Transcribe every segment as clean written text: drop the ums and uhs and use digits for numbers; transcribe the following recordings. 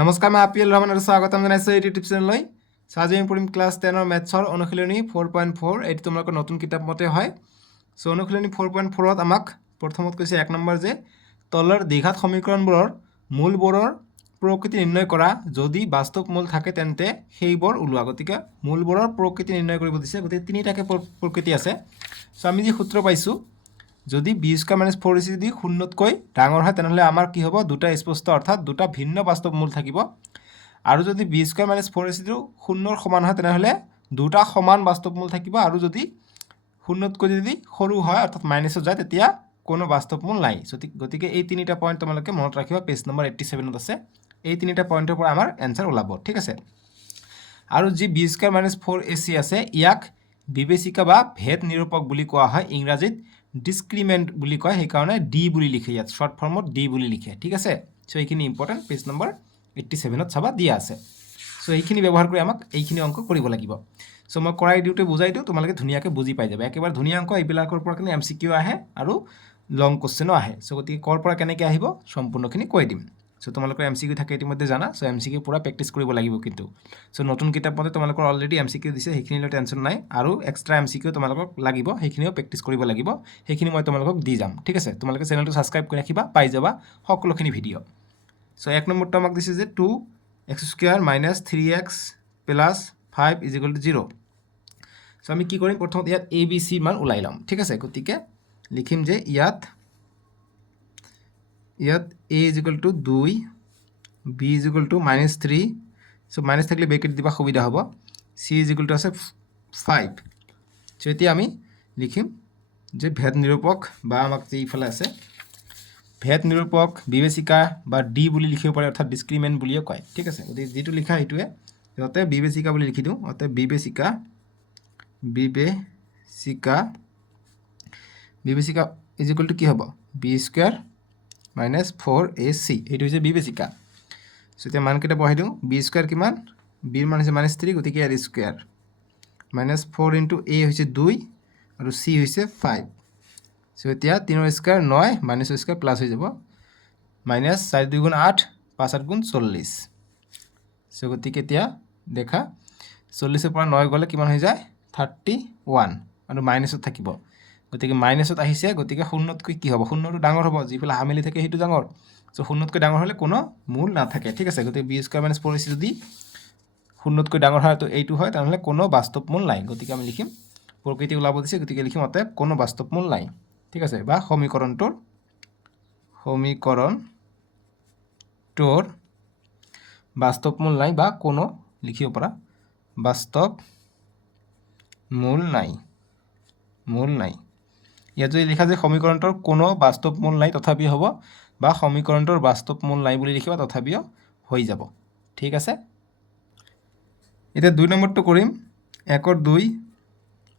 নমস্কাৰ, মই আপিল ৰহমান আৰু স্বাগতম জনাইছোঁ এই ইউটিউব চেনেললৈ। আজি আমি পঢ়িম ক্লাছ 10 মেথছৰ অনুশীলনী 4.4। এইটো তোমালোকৰ নতুন কিতাপ মতে হয়। চ' অনুশীলনী 4.4ত আমাক প্ৰথমত কৈছে 1 নম্বৰ যে তলৰ দ্বিঘাত সমীকৰণবোৰৰ মূলবোৰৰ প্ৰকৃতি নিৰ্ণয় কৰা, যদি বাস্তৱ মূল থাকে তেন্তে সেইবোৰ ওলোৱা। গতিকে মূলবোৰৰ প্ৰকৃতি নিৰ্ণয় কৰিব দিছে। গতিকে তিনিটাকে প্ৰকৃতি আছে। চ' আমি যি সূত্ৰ পাইছোঁ, যদি বি স্কোৱাৰ মাইনাছ 4ac যদি শূন্যতকৈ ডাঙৰ হয় তেনেহ'লে আমাৰ কি হ'ব, দুটা স্পষ্ট অৰ্থাৎ দুটা ভিন্ন বাস্তৱ মূল থাকিব। আৰু যদি বি স্কোৱাৰ মাইনাছ 4ac শূন্যৰ সমান হয় তেনেহ'লে দুটা সমান বাস্তৱ মূল থাকিব। আৰু যদি শূন্যতকৈ যদি সৰু হয় অৰ্থাৎ মাইনাছত যায় তেতিয়া কোনো বাস্তৱ মূল নাই। গতিকে এই তিনিটা পইণ্ট তোমালোকে মনত ৰাখিবা। পেজ নম্বৰ 87ত আছে। এই তিনিটা পইণ্টৰ পৰা আমাৰ এনচাৰ ওলাব। ঠিক আছে। আৰু যি বি স্কোৱাৰ মাইনাছ 4ac আছে ইয়াক বিবেচিকা বা ভেদ নিৰূপক বুলি কোৱা হয়। ইংৰাজীত ডিছক্ৰিমেণ্ট বুলি কয়, সেইকাৰণে ডি বুলি লিখে, ইয়াত শ্বৰ্ট ফৰ্মত ডি বুলি লিখে। ঠিক আছে। চ' এইখিনি ইম্পৰ্টেণ্ট, পেজ নম্বৰ 87ত চাবা দিয়া আছে। চ' এইখিনি ব্যৱহাৰ কৰি আমাক এইখিনি অংক কৰিব লাগিব। চ' মই কৰাই দিওঁতে বুজাই দিওঁ, তোমালোকে ধুনীয়াকৈ বুজি পাই যাবা। একেবাৰে ধুনীয়া অংক, এইবিলাকৰ পৰা কিন্তু MCQ আহে আৰু লং কুৱেশ্যনো আহে। চ' গতিকে ক'ৰ পৰা কেনেকৈ আহিব সম্পূৰ্ণখিনি কৈ দিম। চ' তোমালোকৰ MCQ থাকে ইতিমধ্যে জানা। চ' MCQ পূৰা প্ৰেক্টিছ কৰিব লাগিব কিন্তু। চ' নতুন কিতাপ মতে তোমালোকৰ অলৰেডি MCQ দিছে, সেইখিনিলৈ টেনশ্যন নাই। আৰু এক্সট্ৰা MCQ তোমালোকক লাগিব, সেইখিনিও প্ৰেক্টিছ কৰিব লাগিব। সেইখিনি মই তোমালোকক দি যাম। ঠিক আছে। তোমালোকে চেনেলটো ছাবস্ক্ৰাইব কৰি ৰাখিবা, পাই যাবা সকলোখিনি ভিডিঅ'। চ' 1 নম্বৰটো আমাক দিছে যে 2x² মাইনাছ 3x প্লাছ 5 = 0। চ' আমি কি কৰিম, প্ৰথমত ইয়াত ABC মান ওলাই ল'ম। ঠিক আছে। গতিকে লিখিম যে ইয়াত A = 2, B = -3। চ' মাইনাছ থাকিলে ব্ৰেকেট দিবা সুবিধা হ'ব। C = আছে 5। চ' এতিয়া আমি লিখিম যে ভেদ নিৰূপক বা আমাক যে ইফালে আছে ভেদ নিৰূপক বিবেচিকা বা ডি বুলি লিখিব পাৰে, অৰ্থাৎ ডিছক্ৰিমেণ্ট বুলিও কয়। ঠিক আছে। গতিকে যিটো লিখা সেইটোৱে, সিহঁতে বিবেচিকা বুলি লিখি দিওঁ। অৰ্থাৎ বিবেচিকা = কি হ'ব, B² মাইনাছ 4ac, এইটো হৈছে বিবেচিকা। চ' এতিয়া মানকেইটা বহাই দিওঁ। B² কিমান, বিৰ মান হৈছে -3, গতিকে ইয়াৰ স্কুৱেৰ মাইনাছ 4 × a হৈছে 2 আৰু c হৈছে 5। চ' এতিয়া 3ৰ স্কুৱেৰ 9, মাইনাছৰ স্কুৱেৰ প্লাছ হৈ যাব, মাইনাছ 4 × 2 = 8, 5 × 8 = 40। চ' গতিকে এতিয়া দেখা 40ৰ পৰা 9 গ'লে কিমান হৈ যায়, 31 আৰু মাইনাছত থাকিব। গতিকে মাইনাছত আহিছে, গতিকে শূন্যতকৈ কি হ'ব, শূন্যটো ডাঙৰ হ'ব, যিফালে হামিলি থাকে সেইটো ডাঙৰ। চ' শূন্যতকৈ ডাঙৰ হ'লে কোনো মূল নাথাকে। ঠিক আছে। গতিকে B² - 4ac যদি শূন্যতকৈ ডাঙৰ হয় তো এইটো হয়, তেনেহ'লে কোনো বাস্তৱ মূল নাই। গতিকে আমি লিখিম প্ৰকৃতি ওলাব দিছে, গতিকে লিখিম অতএব কোনো বাস্তৱ মূল নাই। ঠিক আছে। বা সমীকৰণটোৰ বাস্তৱ মূল নাই, বা কোনো লিখিব পাৰা বাস্তৱ মূল নাই। ইয়াত যদি লিখা যে সমীকৰণটোৰ কোনো বাস্তৱ মূল নাই তথাপিও হ'ব, বা সমীকৰণটোৰ বাস্তৱ মূল নাই বুলি লিখিবা তথাপিও হৈ যাব। ঠিক আছে। এতিয়া 2 নম্বৰটো কৰিম। 1ৰ 2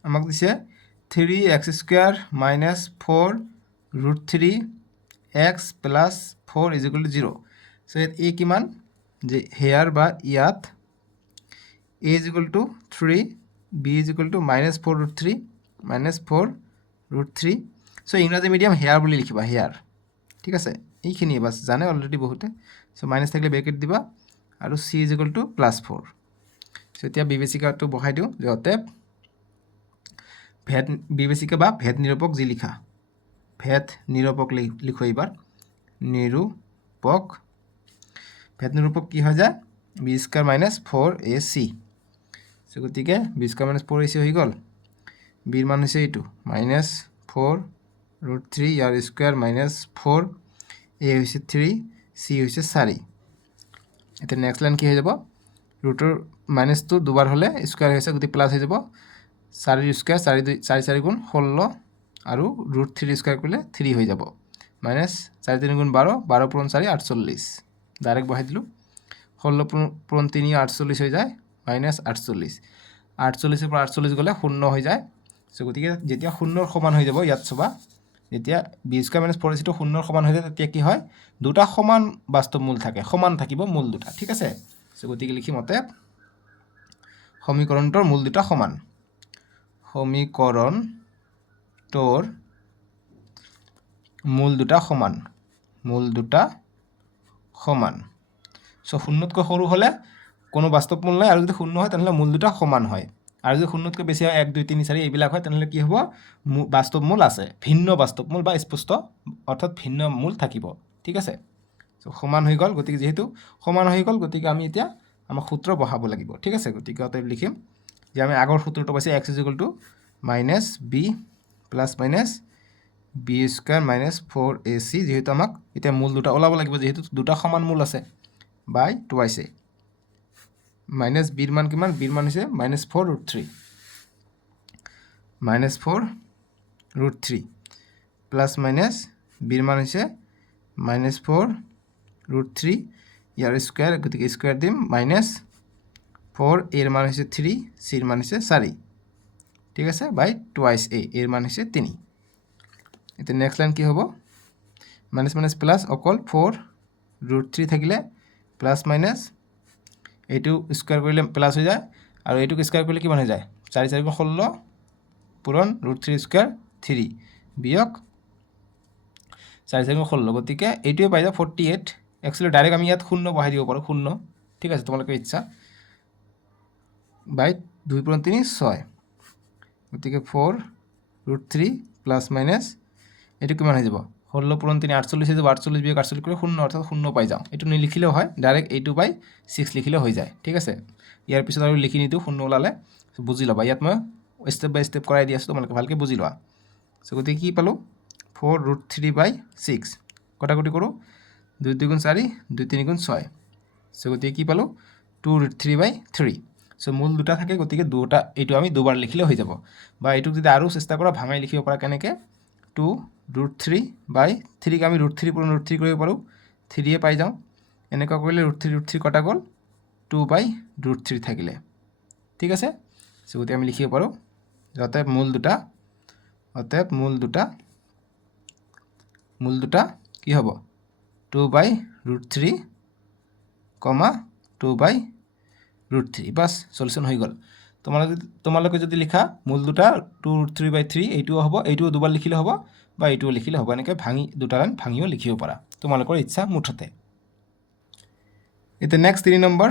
আমাক দিছে 3x² মাইনাছ 4√3x প্লাছ 4 = 0। চ' ইয়াত a কিমান, যে হেয়াৰ বা ইয়াত a = 3, b = -4√3 -4√3। চ' ইংৰাজী মিডিয়াম হেয়াৰ বুলি লিখিবা, হেয়াৰ। ঠিক আছে। এইখিনিয়ে বাছ, জানে অলৰেডি বহুতে। চ' মাইনাছ থাকিলে ব্ৰেকেট দিবা আৰু c = +4। চ' এতিয়া বিবেচিকাটো বহাই দিওঁ, যে অতএব বিবেচিকা বা ভেদ নিৰূপক যি লিখা, ভেদ নিৰূপক লিখো এইবাৰ, ভেদ নিৰূপক কি হৈ যায়, B² - 4ac। চ' গতিকে B² - 4ac হৈ গ'ল। বিৰ মান হৈছে এইটো -4√3, ইয়াৰ স্কুৱেৰ -4, a হৈছে 3, c হৈছে 4। এতিয়া নেক্সট লাইন কি হৈ যাব, ৰুটৰ মাইনাছটো দুবাৰ হ'লে স্কুৱেৰ হৈছে, গতিকে প্লাছ হৈ যাব। 4ৰ স্কুৱেৰ 4 4 গুণ 16 আৰু √3 স্কুৱেৰ কৰিলে 3 হৈ যাব, মাইনাছ 4 3 গুণ 12, 12 পূৰণ 4 48। ডাইৰেক্ট বহাই দিলোঁ। 16 পূৰণ 3 48 হৈ যায়, মাইনাছ 48। 48ৰ পৰা 48 গ'লে 0 হৈ যায়। চ' গতিকে যেতিয়া 0ৰ সমান হৈ যাব, ইয়াত চাবা, যেতিয়া B² - 4ac 0ৰ সমান হৈ যায় তেতিয়া কি হয়, দুটা সমান বাস্তৱ মূল থাকে, সমান থাকিব মূল দুটা। ঠিক আছে। চ' গতিকে লিখিম অতএব সমীকৰণটোৰ মূল দুটা সমান। সমীকৰণটোৰ মূল দুটা সমান। চ' শূন্যতকৈ সৰু হ'লে কোনো বাস্তৱ মূল নাই, আৰু যদি শূন্য হয় তেনেহ'লে মূল দুটা সমান হয়, আৰু যদি শূন্যতকৈ বেছি হয় 1 2 3 4 এইবিলাক হয় তেনেহ'লে কি হ'ব, বাস্তৱ মূল আছে, ভিন্ন বাস্তৱ মূল বা স্পষ্ট অৰ্থাৎ ভিন্ন মূল থাকিব। ঠিক আছে, চ' সমান হৈ গ'ল। গতিকে যিহেতু সমান হৈ গ'ল, গতিকে আমি এতিয়া আমাৰ সূত্ৰ বহাব লাগিব। ঠিক আছে, গতিকে অতএব লিখিম যে আমি আগৰ সূত্ৰটো পাইছোঁ x = -b plus minus b square minus 4ac, যিহেতু আমাক এতিয়া মূল দুটা ওলাব লাগিব, যিহেতু দুটা সমান মূল আছে, বাই টুৱাইছ এ। মাইনাছ বিৰ মান কিমান, বিৰ মান হৈছে -4√3 -4√3 প্লাছ মাইনাছ বিৰ মান হৈছে -4√3 ইয়াৰ স্কুৱাৰ, গতিকে স্কুৱাৰ দিম, -4 এৰ মান হৈছে 3, চিৰ মান হৈছে 4। ঠিক আছে, বাই টুৱাইছ এ, এৰ মান হৈছে 3। এতিয়া নেক্সট লাইন কি হ'ব, মাইনাছ মাইনাছ প্লাছ, অকল 4√3 থাকিলে প্লাছ মাইনাছ এইটো স্কুৱাৰ কৰিলে প্লাছ হৈ যায়, আৰু এইটোক স্কুৱাৰ কৰিলে কিমান হৈ যায়, 4 4 16 পূৰণ √3 স্কুৱাৰ 3 বিয়োগ 4 4 16, গতিকে এইটোৱে পাই যায় 48। একচুৱেলি ডাইৰেক্ট আমি ইয়াত 0 বহাই দিব পাৰোঁ, 0। ঠিক আছে, তোমালোকৰ ইচ্ছা, বাই 2 পূৰণ 3 6, গতিকে 4√3 প্লাছ মাইনাছ এইটো কিমান হৈ যাব, 16 পূৰণ 3 48 হৈ যাব, 48 বিয়োগ 48 কৰি 0, অৰ্থাৎ 0 পাই যাওঁ। এইটো নিলিখিলেও হয়, ডাইৰেক্ট এইটো বাই 6 লিখিলেও হৈ যায়। ঠিক আছে, ইয়াৰ পিছত আৰু লিখি নিদিওঁ, 0 ওলালে বুজি ল'বা, ইয়াত মই ষ্টেপ বাই ষ্টেপ কৰাই দি আছোঁ, তোমালোকে ভালকৈ বুজি লোৱা। চ' গতিকে কি পালোঁ, 4√3/6, কটাকটি কৰোঁ, 2 2 4, 2 3 6, চ' গতিকে কি পালোঁ, 2√3/3। চ' মূল দুটা থাকে, গতিকে দুটা, এইটো আমি দুবাৰ লিখিলে হৈ যাব, বা এইটোক যদি আৰু চেষ্টা কৰা ভাঙাই লিখিব পাৰা, কেনেকৈ, 2√3/3ক আমি √3 পূৰণ √3 কৰিব পাৰোঁ, 3 পাই যাওঁ। এনেকুৱা কৰিলে √3 কটা গ'ল, 2/√3 থাকিলে। ঠিক আছে, চ' গতিকে আমি লিখিব পাৰোঁ, অতএব মূল দুটা কি হ'ব, 2/√3, 2/√3, বাছ চলিউশ্যন হৈ গ'ল। তোমালোকে যদি লিখা মূল দুটা 2√3/3, এইটোও হ'ব, এইটোও দুবাৰ লিখিলে হ'ব, বা এইটোও লিখিলে হ'ব, এনেকৈ ভাঙি দুটা লাইন ভাঙিও লিখিব পাৰা, তোমালোকৰ ইচ্ছা মুঠতে। এতিয়া নেক্সট 3 নম্বৰ,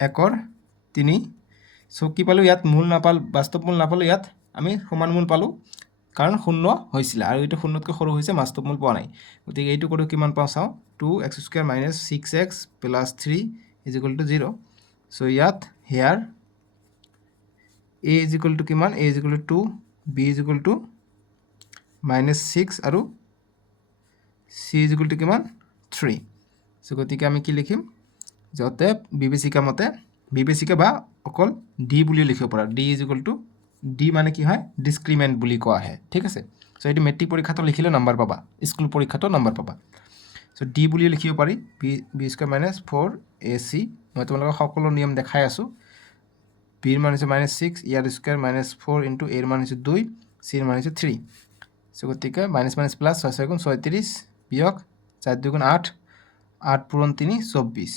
1/3। চ' কি পালোঁ, ইয়াত মূল নাপালোঁ, বাস্তৱ মূল নাপালোঁ, ইয়াত আমি সমান মূল পালোঁ, কাৰণ 0 হৈছিলে, আৰু এইটো 0তকৈ সৰু হৈছে, বাস্তৱ মূল পোৱা নাই। গতিকে এইটো কৰোঁ, কিমান পাওঁ চাওঁ, 2x² - 6x + 3 = 0। চ' ইয়াত হেয়াৰ a = কিমান, a = 2, b = -6 আৰু c = কিমান, 3। চ' গতিকে আমি কি লিখিম, যে অতএব বিবেচিকা বা অকল ডি বুলিও লিখিব পাৰা, ডি মানে কি হয়, ডিছক্ৰিমেণ্ট বুলি কোৱা আহে। ঠিক আছে, চ' এইটো মেট্ৰিক পৰীক্ষাটো লিখিলে নাম্বাৰ পাবা, স্কুল পৰীক্ষাতো নাম্বাৰ পাবা। চ' ডি বুলিও লিখিব পাৰি, b² - 4ac, মই তোমালোকক সকলো নিয়ম দেখাই আছোঁ। বিৰ মান হৈছে -6, ইয়াৰ স্কুৱাৰ -4 × এৰ মান হৈছে 2, চিৰ মান হৈছে 3। চ' গতিকে মাইনাছ মাইনাছ প্লাছ, 6 6 36 বিয়োগ 4 2 8, 8 পূৰণ 3 24।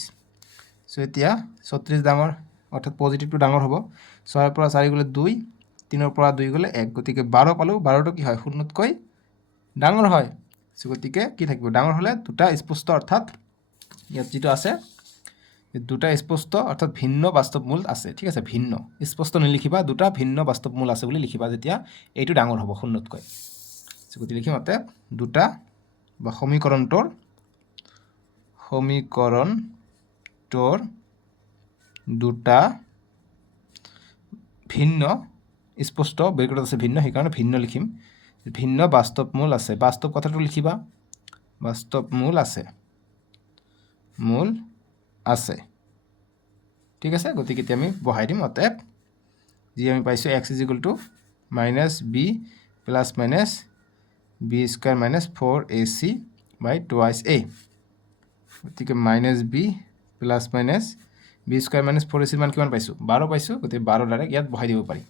চ' এতিয়া 36 ডাঙৰ, অৰ্থাৎ পজিটিভটো ডাঙৰ হ'ব, 6ৰ পৰা 4 গ'লে 2, 3ৰ পৰা 2 গ'লে 1, গতিকে 12 পালোঁ। 12টো কি হয়, 0তকৈ ডাঙৰ হয়। চ' গতিকে কি থাকিব, ডাঙৰ হ'লে দুটা স্পষ্ট, অৰ্থাৎ ইয়াত যিটো আছে দুটা স্পষ্ট, অৰ্থাৎ ভিন্ন বাস্তৱ মূল আছে। ঠিক আছে, ভিন্ন, স্পষ্ট নিলিখিবা, দুটা ভিন্ন বাস্তৱ মূল আছে বুলি লিখিবা, যেতিয়া এইটো ডাঙৰ হ'ব 0তকৈ। চ' গতিকে লিখিম অতএব দুটা, বা সমীকৰণটোৰ দুটা ভিন্ন, স্পষ্ট ব্ৰেকেটত আছে ভিন্ন, সেইকাৰণে ভিন্ন লিখিম, ভিন্ন বাস্তৱ মূল আছে। বাস্তৱ কথাটো লিখিবা, বাস্তৱ মূল আছে। ঠিক আছে, গতিকে এতিয়া আমি বহাই দিম, অতএব যি আমি পাইছোঁ x = -b plus minus b² - 4ac by twice a, গতিকে -b plus minus b² - 4ac মান কিমান পাইছোঁ, 12 পাইছোঁ, গতিকে 12 ডাইৰেক্ট ইয়াত বহাই দিব পাৰি,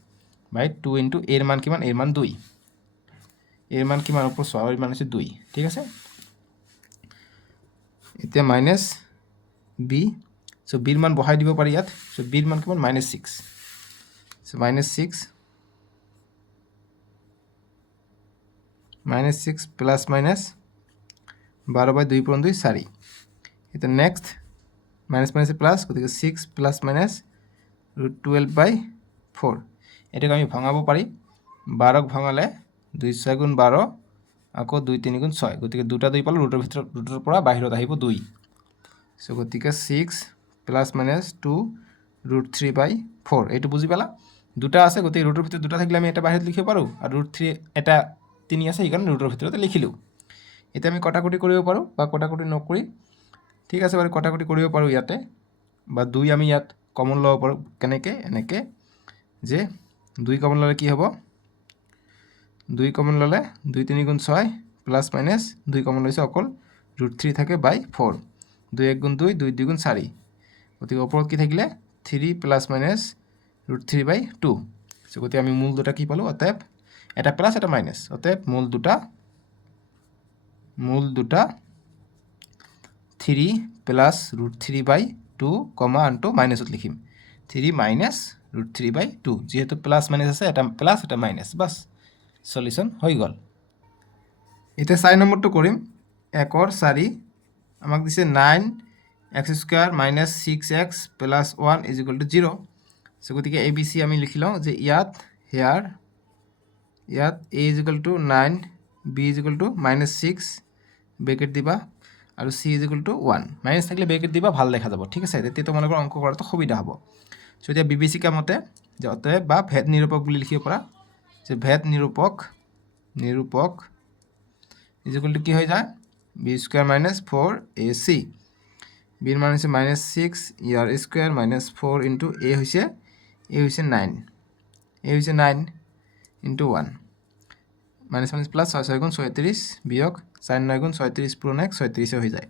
বাই 2 × এৰ মান কিমান, এৰ মান 2, এৰ মান কিমান, ওপৰ 6, এৰ মান হৈছে 2। ঠিক আছে, এতিয়া -b, চ' বিৰ মান বহাই দিব পাৰি ইয়াত, চ' বিৰ মান কিমান, -6, চ' -6 প্লাছ মাইনাছ 12/2 পূৰণ 2 4। এতিয়া নেক্সট মাইনাছ মাইনাছে প্লাছ, গতিকে 6 প্লাছ মাইনাছ √12/4। এটাকে আমি ভঙাব পাৰি। 12ক ভঙালে 2 × 6 = 12, আকৌ 2 × 3 = 6, গতিকে দুটা 2 পালোঁ, ৰুটৰ পৰা বাহিৰত আহিব 2। চ' গতিকে 6 প্লাছ মাইনাছ 2 √3/4, এইটো বুজি পালা? দুটা আছে, গতিকে ৰুটৰ ভিতৰত দুটা থাকিলে আমি এটা বাহিৰত লিখিব পাৰোঁ, আৰু √3 এটা 3 আছে, সেইকাৰণে ৰুটৰ ভিতৰতে লিখিলোঁ। এতিয়া আমি কটাকটি কৰিব পাৰোঁ বা কটাকটি নকৰি, ঠিক আছে বাৰু, কটাকটি কৰিব পাৰোঁ ইয়াতে, বা 2 আমি ইয়াত কমন ল'ব পাৰোঁ। কেনেকৈ? এনেকৈ যে 2 কমন ল'লে কি হ'ব? 2 কমন ল'লে 2 × 3 = 6 প্লাছ মাইনাছ 2 কমন লৈছে, অকল √3 থাকে /4, 2 × 1 = 2, 2 × 2 = 4, গতিকে ওপৰত কি থাকিলে 3 প্লাছ মাইনাছ √3/2। গতিকে আমি মূল দুটা কি পালোঁ? অতএব এটা প্লাছ এটা মাইনাছ, অতএব মূল দুটা 3 প্লাছ √3/2, আনটো মাইনাছত লিখিম 3 মাইনাছ √3/2, যিহেতু প্লাছ মাইনাছ আছে, এটা প্লাছ এটা মাইনাছ, বাছ সলিউশ্যন হৈ গ'ল। এতিয়া 4 নম্বৰটো কৰিম। 1ৰ 4 আমাক দিছে 9x² - 6x + 1 = 0। চ' গতিকে ABC আমি লিখি লওঁ যে ইয়াত A = 9, B = -6 ব্ৰেকেট দিবা, আৰু C = 1, মাইনাছ থাকিলে ব্ৰেকেট দিবা, ভাল দেখা যাব, ঠিক আছে? তেতিয়া তোমালোকৰ অংক কৰাটো সুবিধা হ'ব। চ' এতিয়া বিবেচিকা মতে যে অতএব বা ভেদ নিৰূপক বুলি লিখিব পাৰা, যে ভেদ নিৰূপক = কি হৈ যায়? B² - 4AC, বিৰ মান হৈছে -6, ইয়াৰ স্কুৱেৰ -4 × A হৈছে 9, A হৈছে 9 × 1, মাইনাছ মাইনাছ প্লাছ, 6 × 6 = 36, বিয়োগ 4 × 9 = 36, পূৰণ 1 36 হৈ যায়।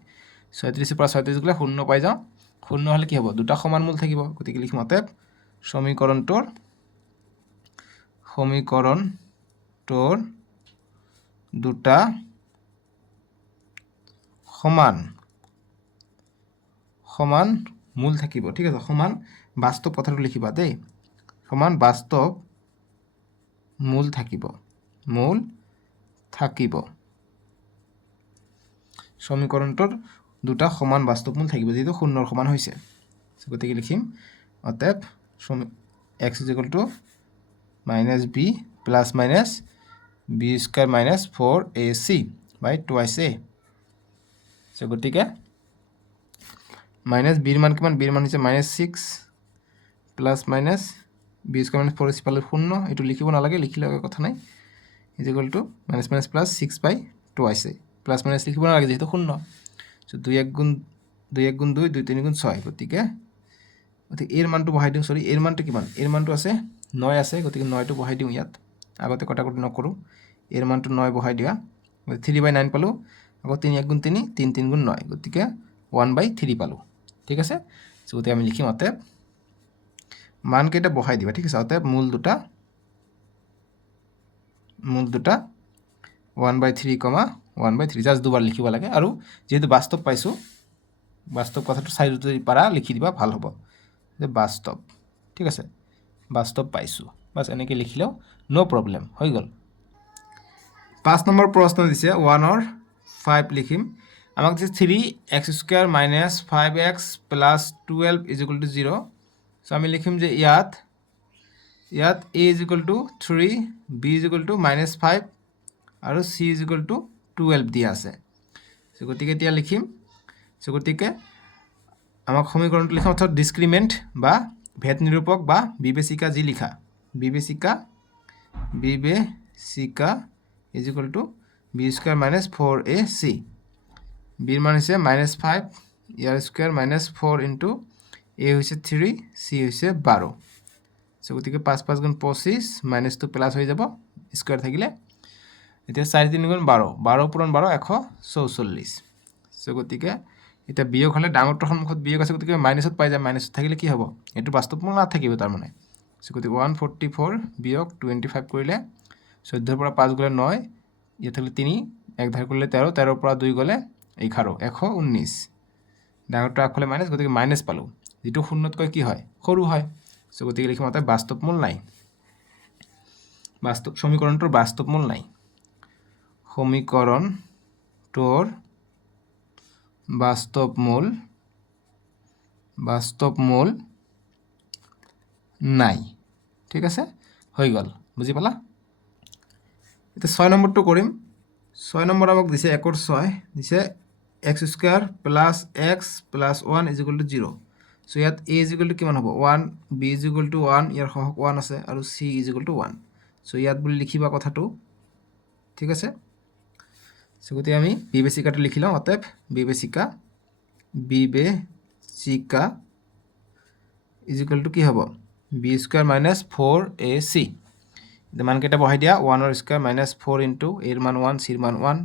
36ৰ পৰা 36 গ'লে 0 পাই যাওঁ। 0 হ'লে কি হ'ব? দুটা সমান মূল থাকিব, গতিকে লিখিম অতএব সমীকৰণটোৰ দুটা সমান মূল থাকিব, ঠিক আছে? সমান বাস্তৱ কথাটো লিখিবা দেই, সমান বাস্তৱ মূল থাকিব, সমীকৰণটোৰ দুটা সমান বাস্তৱ মূল থাকিব, যিহেতু 0ৰ সমান হৈছে। গতিকে লিখিম অতএব x = -b plus minus b² - 4AC /2A। গতিকে মাইনাছ বিৰ মান কিমান? বিৰ মান হৈছে -6 প্লাছ মাইনাছ b² - 4AC পালে 0, এইটো লিখিব নালাগে, লিখিলে কথা নাই, = minus minus plus 6/2AC, plus minus লিখিব নালাগে যিহেতু 0। চ' 2 × 1 = 2, 2 × 3 = 6, গতিকে এৰ মানটো বহাই দিওঁ। সৰি, এৰ মানটো কিমান? এৰ মানটো আছে 9 আছে, গতিকে 9টো বহাই দিওঁ ইয়াত, আগতে কটাকটি নকৰোঁ। এৰ মানটো 9 বহাই দিয়া, 3/9 পালোঁ, আকৌ 3 × 1 = 3, 3 × 3 = 9, গতিকে 1/3 পালোঁ, ঠিক আছে? চ' গতিকে আমি লিখিম অতএব মানকেইটা বহাই দিবা, ঠিক আছে? অতএব মূল দুটা 1/3, 1/3, জাষ্ট দুবাৰ লিখিব লাগে, আৰু যিহেতু বাস্তৱ পাইছোঁ, বাস্তৱ কথাটো চাই যদি পাৰা লিখি দিবা, ভাল হ'ব, যে বাস্তৱ, ঠিক আছে? বাস্তৱ পাইছোঁ, বাছ এনেকৈ লিখিলেও ন' প্ৰব্লেম, হৈ গ'ল। 5 নম্বৰ প্ৰশ্ন দিছে, 1ৰ 5 লিখিম। আমাক দিছে 3x² - 5x + 12 = 0। চ' আমি লিখিম যে ইয়াত A = 3, B = -5, আৰু C = 12 দিয়া আছে। চ' গতিকে এতিয়া লিখিম, চ' গতিকে আমাক সমীকৰণটো লিখা, অৰ্থাৎ ডিছক্ৰিমেণ্ট বা ভেদ নিৰূপক বা বিবেচিকা যি লিখা, বিবেচিকা = b² - 4AC, বিৰ মান হৈছে -5, ইয়াৰ স্কুৱেৰ -4 × A হৈছে 3, C হৈছে 12। চ' গতিকে 5 × 5 = 25, মাইনাছটো প্লাছ হৈ যাব স্কুৱেৰ থাকিলে। এতিয়া 4 × 3 = 12, 12 পূৰণ 12 144। চ' গতিকে এতিয়া বিয়োগ হ'লে ডাঙৰটোৰ সন্মুখত বিয়োগ আছে, গতিকে মাইনাছত পাই যায়, মাইনাছত থাকিলে কি হ'ব? এইটো বাস্তৱ মূল নাথাকিব তাৰমানে। চ' গতিকে 144 বিয়োগ 25 কৰিলে 14ৰ পৰা 5 গ'লে 9, ইয়াত থাকিলে 3, 1 ধাৰ কৰিলে 13, 13ৰ পৰা 2 গ'লে 11, 119, ডাঙৰটো আগফালে মাইনাছ, গতিকে মাইনাছ পালোঁ, যিটো 0তকৈ কি হয়? সৰু হয়। চ' গতিকে লিখিম অতএব বাস্তৱ মূল নাই, সমীকৰণটোৰ বাস্তৱ মূল নাই, সমীকৰণটোৰ বাস্তৱ মূল বাস্তৱ মূল নাই ঠিক আছে হৈ গ'ল বুজি পালা এতিয়া 6 নম্বৰটো কৰিম 6 নম্বৰ আমাক দিছে 1 ৰ 6 দিছে x square plus x plus 1 is equal to 0 so ইয়াত a ইজ ইকুৱেল টু কিমান হ'ব 1 b ইজ ইকুৱেল টু 1 ইয়াৰ সহগ 1 আছে আৰু c is equal two 1 so ইয়াত বুলি লিখিবা কথাটো ঠিক আছে সো গতি আমি বিবেচিকাটো লিখি লওঁ অতএব বিবেচিকা ইজ ইকুৱেল টু কি হ'ব b স্কয়াৰ মাইনাস 4ac মান কেইটা বহাই দিয়া 1 ৰ স্কয়াৰ মাইনাস 4 ইনটু a ৰ মান 1 c ৰ মান 1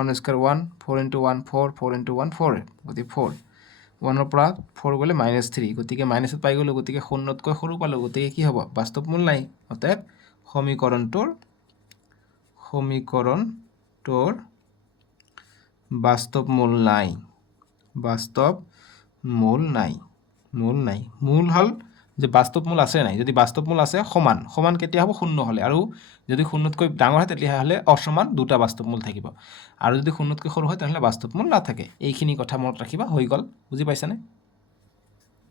1 স্কয়াৰ 1 4 ইনটু 1 4 4 ইনটু 1 4 গতি 4 1 ৰ পৰা 4 গলে -3 গতিকে মাইনাসত পাই গলো গতিকে শূন্যতকৈ সৰু পালো গতিকে কি হ'ব বাস্তৱ মূল নাই অতএব সমীকৰণটোৰ বাস্তৱ মূল নাই মূল হল যে বাস্তৱ মূল আছে নাই যদি বাস্তৱ মূল আছে সমান কেতিয়া হ'ব শূন্য হলে আৰু যদি শূন্যতকৈ ডাঙৰ হয় তেতিয়া হলে অসমান দুটা বাস্তৱ মূল থাকিব আৰু যদি শূন্যতকৈ সৰু হয় তেতিয়াহলে বাস্তৱ মূল নাথাকে এইখিনি কথা মনত ৰাখিবা হৈ গ'ল বুজি পাইছানে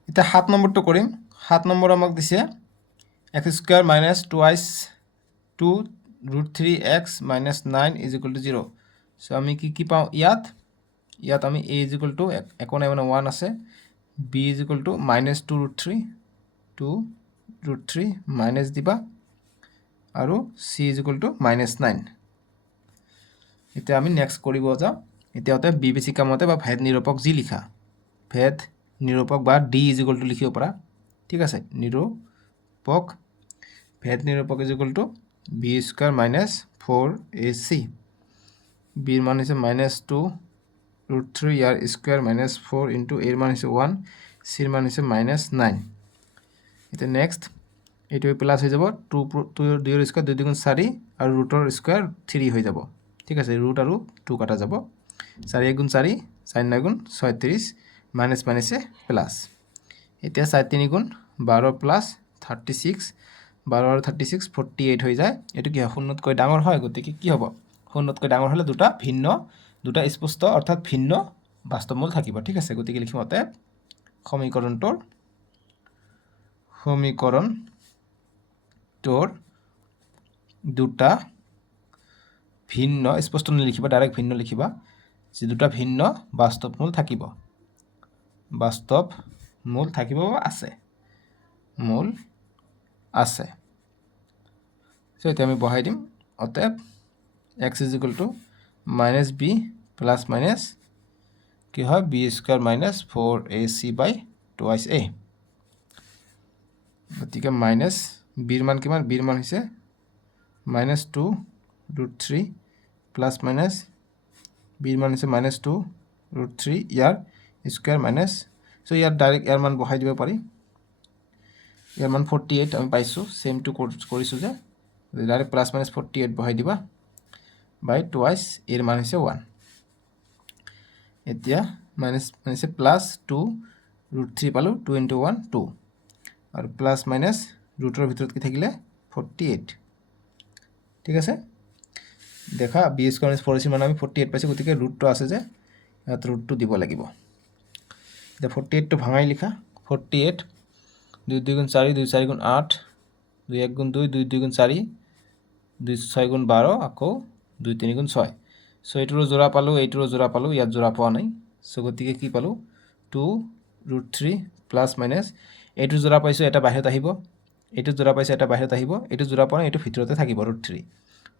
এটা 7 নম্বৰটো কৰিম 7 নম্বৰ আমাক দিছে x square minus 2 root 3x minus 9 is equal to 0 so আমি কি পাও ইয়াত আমি a is equal to একো নাই মানে 1 আছে b is equal to minus 2 root 3 minus দিবা আৰু c is equal to minus 9 এতিয়া আমি নেক্সট কৰিব যাও এতিয়াতে বিবেচিকা মতে বা ভেদ নিৰূপক যি লিখা ভেদ নিৰূপক বা d is equal to লিখিব পাৰা ঠিক আছে ভেদ নিৰূপক is equal to b square minus 4ac b ৰ মান হৈছে -2 root 3 year square minus 4 into a ৰ মান হৈছে 1 c ৰ মান হৈছে -9 এটা নেক্সট এইটো প্লাস হৈ যাব 2 ৰ স্কয়াৰ 2 দুগুণ 4 আৰু ৰুটৰ স্কয়াৰ 3 হৈ যাব ঠিক আছে ৰুট আৰু 2 কাটা যাব 4 1 গুণ 4 4 9 গুণ 36 মাইনাস মাইনাসে প্লাস এতিয়া 4 3 গুণ 12 প্লাস 36 12 আৰু 36 48 হৈ যায় এটো কি হয় শূন্যতকৈ ডাঙৰ হয় গতিকে কি হ'ব শূন্যতকৈ ডাঙৰ হলে দুটা স্পষ্ট অৰ্থাৎ ভিন্ন বাস্তৱ মূল থাকিব ঠিক আছে গতিকে লিখিম অতএব সমীকৰণটোৰ দুটা ভিন্ন স্পষ্ট নিলিখিবা ডাইৰেক্ট ভিন্ন লিখিবা যে দুটা ভিন্ন বাস্তৱ মূল থাকিব আছে সো এতিয়া আমি বহাই দিম অতএব x is equal to minus b plus minus কি হয় b square minus 4ac by twice a গতিকে মাইনাস b ৰ মান কিমান b ৰ মান হৈছে -2 root 3 plus minus b ৰ মান হৈছে -2 root 3 ইয়াৰ স্কয়াৰ মাইনাস সো ইয়াৰ ডাইৰেক্ট ইয়াৰ মান বহাই দিব পাৰি ইয়াৰ মান 48 আমি পাইছো সেম টু কৰিছো যে ডাইৰেক্ট প্লাস মাইনাস 48 বহাই দিবা বাই টুৱাইস এর মান হৈছে 1 এতিয়া মাইনাস মাইনাসে প্লাস 2 root 3 পালো 2 into 1 2 আৰু প্লাস মাইনাস ৰুটৰ ভিতৰত কি থাকিলে 48 ঠিক আছে দেখা b স্কয়াৰ মাইনাস 4ac মান আমি 48 পাইছো গতিকে ৰুটটো আছে যে ইয়াত ৰুটটো দিব লাগিব দে 48 টো ভাঙাই লিখা 48 2 2 গুণ 4 2 4 গুণ 8 2 1 গুণ 2 2 2 গুণ 4 2 6 গুণ 12 আকৌ 2 3 গুণ 6 সো এইটোৰ জোড়া পালো এইটোৰ জোড়া পালো ইয়াত জোড়া পোৱা নাই সো গতিকে কি পালো 2 root 3 প্লাস মাইনাস এইটো জোড়া পাইছো এটা বাহিৰত আহিব এইটো জোড়া পাইছো এটা বাহিৰত আহিব এইটো জোড়া পোৱা নাই এইটো ভিতৰতে থাকিব √3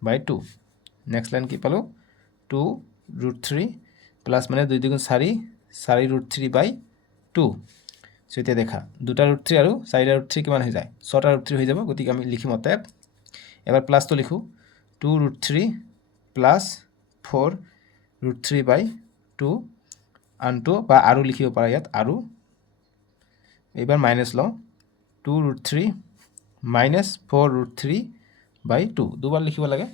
বাই 2 নেক্সট লাইন কি পালো 2 √3 প্লাস মানে 2 2 গুণ 4 4 √3 বাই 2 সো এতিয়া দেখা দুটা √3 আৰু 4 √3 কিমান হৈ যায় 6টা √3 হৈ যাব গতিকে আমি লিখিম অতএব এবাৰ প্লাস তো লিখো 2 √3 প্লাস 4 √3 বাই 2 আনটো বা আৰু লিখিব পাৰা ইয়াত আৰু এবাৰ মাইনাস লও 2 √3 minus 4 √3 by 2 দুবাৰ লিখিব লাগে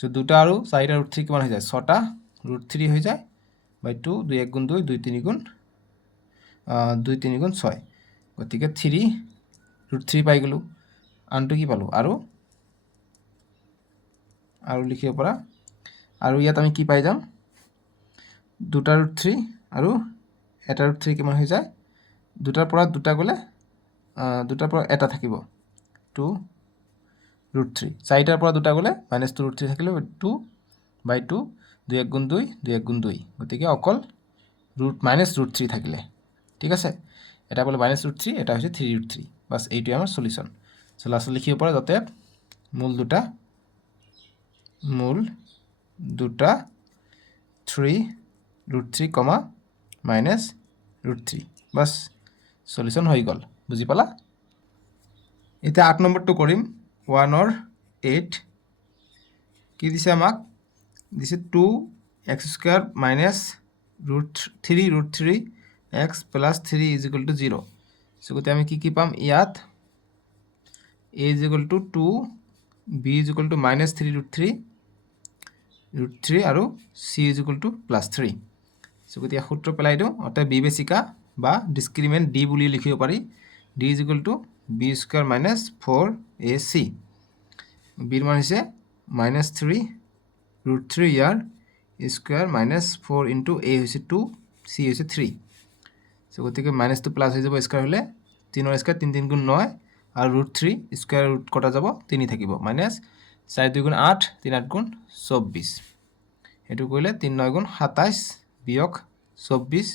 সো দুটা আৰু 4টা √3 কিমান হৈ যায় 6টা √3 হৈ যায় by 2 2 1 গুণ 2 2 3 গুণ 2 3 গুণ 6 গতিকে 3 √3 পাই গলো আনটো কি পালো আৰু লিখিব পাৰা আৰু ইয়াত আমি কি পাই যাম দুটা √3 আৰু এটা ৰুট থ্ৰী কিমান হৈ যায় দুটাৰ পৰা দুটা গ'লে দুটাৰ পৰা এটা থাকিব 2 ৰুট থ্ৰী চাৰিটাৰ পৰা দুটা গ'লে -2 ৰুট থ্ৰী থাকিলে 2/2 2 1 গুণ 2 2 1 গুণ 2 গতিকে অকল ৰুট থ্ৰী থাকিলে ঠিক আছে এটা পালে -ৰুট থ্ৰী এটা হৈছে 3 ৰুট থ্ৰী বাছ এইটোৱে আমাৰ সলিউশ্যন চ' লাষ্টত লিখিব পাৰে যাতে মূল দুটা 3 ৰুট থ্ৰী কমা -ৰুট থ্ৰী বাছ সলিউশ্যন হৈ গ'ল বুজি পালা এতিয়া 8 নম্বৰটো কৰিম 1 8 কি দিছে আমাক দিছে 2x² -√3 √3 x + 3 = 0 সো গতি আমি কি পাম ইয়াত a = 2 b = -3 √3 আৰু c = +3 সো গতি সূত্ৰ পেলাই দিওঁ অৰ্থাৎ বিবেচিকা বা ডিসক্ৰিমিনেন্ট d বুলি লিখিব পাৰি d = b² - 4ac b ৰ মান হৈছে -3 √3 ইয়াৰ স্কয়াৰ -4 * a হৈছে 2 c হৈছে 3 সো গতিকে -2 প্লাস হৈ যাব স্কয়াৰ হলে 3 ৰ স্কয়াৰ 3 3 গুণ 9 আৰু √3 স্কয়াৰ ৰুট কটা যাব 3 থাকিব -4 2 গুণ 8 3 8 গুণ 24 এটো কৰিলে 3 9 গুণ 27 বিয়োগ 24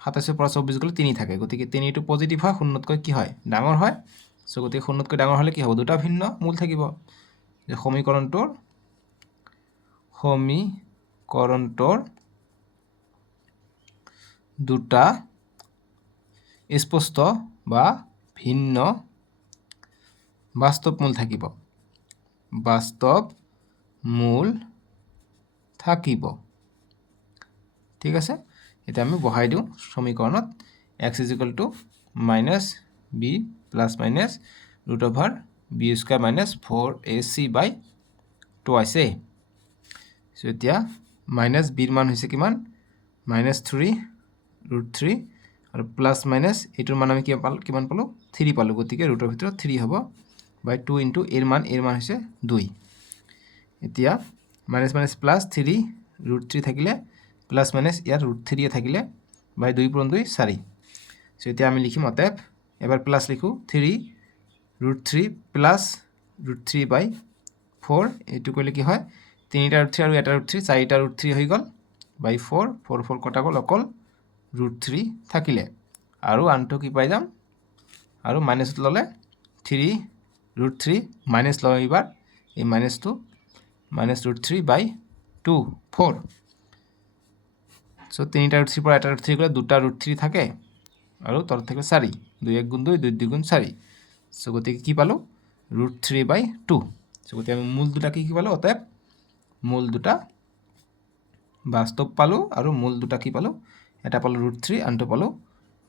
27 ৰ পৰা 24 গলে 3 থাকে গতিকে 3 টো পজিটিভ হয় শূন্যতকৈ কি হয় ডাঙৰ হয় সো গতিকে শূন্যতকৈ ডাঙৰ হলে কি হ'ব দুটা ভিন্ন মূল থাকিব যে সমীকৰণটোৰ দুটা স্পষ্ট বা ভিন্ন বাস্তৱ মূল থাকিব ঠিক আছে এটা আমি বহাই দিওঁ সমীকৰণত x = -b ± √b² - 4ac/2 so এতিয়া -b ৰ মান হৈছে কিমান -3 √3 আৰু প্লাস মাইনাস এটোৰ মান আমি কিমান পালো 3 পালো গতিকে ৰুটৰ ভিতৰত 3 হ'ব বাই 2 * এৰ মান হৈছে 2 এতিয়া মাইনাস মাইনাস প্লাস 3 √3 থাকিলে প্লাস মাইনাস ইয়াৰ √3 থাকিলে বাই 2 * 2 4 সো এতিয়া আমি লিখিম অতএব এবাৰ প্লাস লিখো 3 √3 প্লাস √3/4 এটো কইলে কি হয় 3টা √3 আৰু এটা √3 4টা √3 হৈ গল বাই 4 4 4 কটা গল অকল √3 থাকিলে আৰু আনটো কি পাই যাম আৰু মাইনাস ললে 3 √3 মাইনাস লয় এবাৰ এই -2 -√3/2 4 সো 3টা √3 পৰা এটা √3 গলে দুটা √3 থাকে আৰু তলত থাকে 4 2 1 গুণ 2 2 2 গুণ 4 সো গতিকে কি পালো √3/2 সো গতিকে আমি মূল দুটা কি পালো অতএব মূল দুটা বাস্তৱ পালো আৰু মূল দুটা কি পালো এটা পালো √3 আনটো পালো